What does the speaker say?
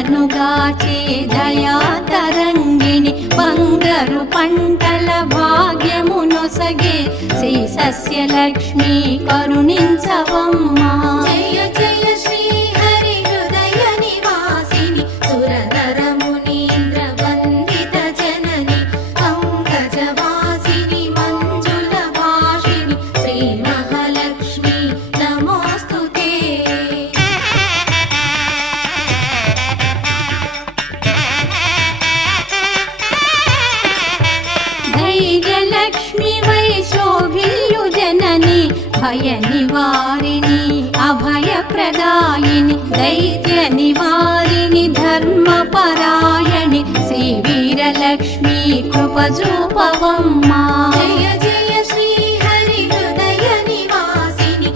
భక్తులను గాచే దయా తరంగిణి బంగారు పంటల భాగ్యమునొసగే శ్రీ సస్యలక్ష్మి కరుణించవమ్మా. జయ జయ శ్రీ హరి హృదయ నివాసిని సురధర మునీంద్ర వందిత జనని పంకజవాసిని మంజుల భాషిని శ్రీ మహాలక్ష్మి నమోస్తుతే. ధైర్యలక్ష్మి వై శోభిల్లు జనని భయ నివారిణి అభయప్రదాయిని దైత్య నివారిణి ధర్మపరాయణి శ్రీ వీరలక్ష్మి కృప చూపవమ్మా. జయ జయ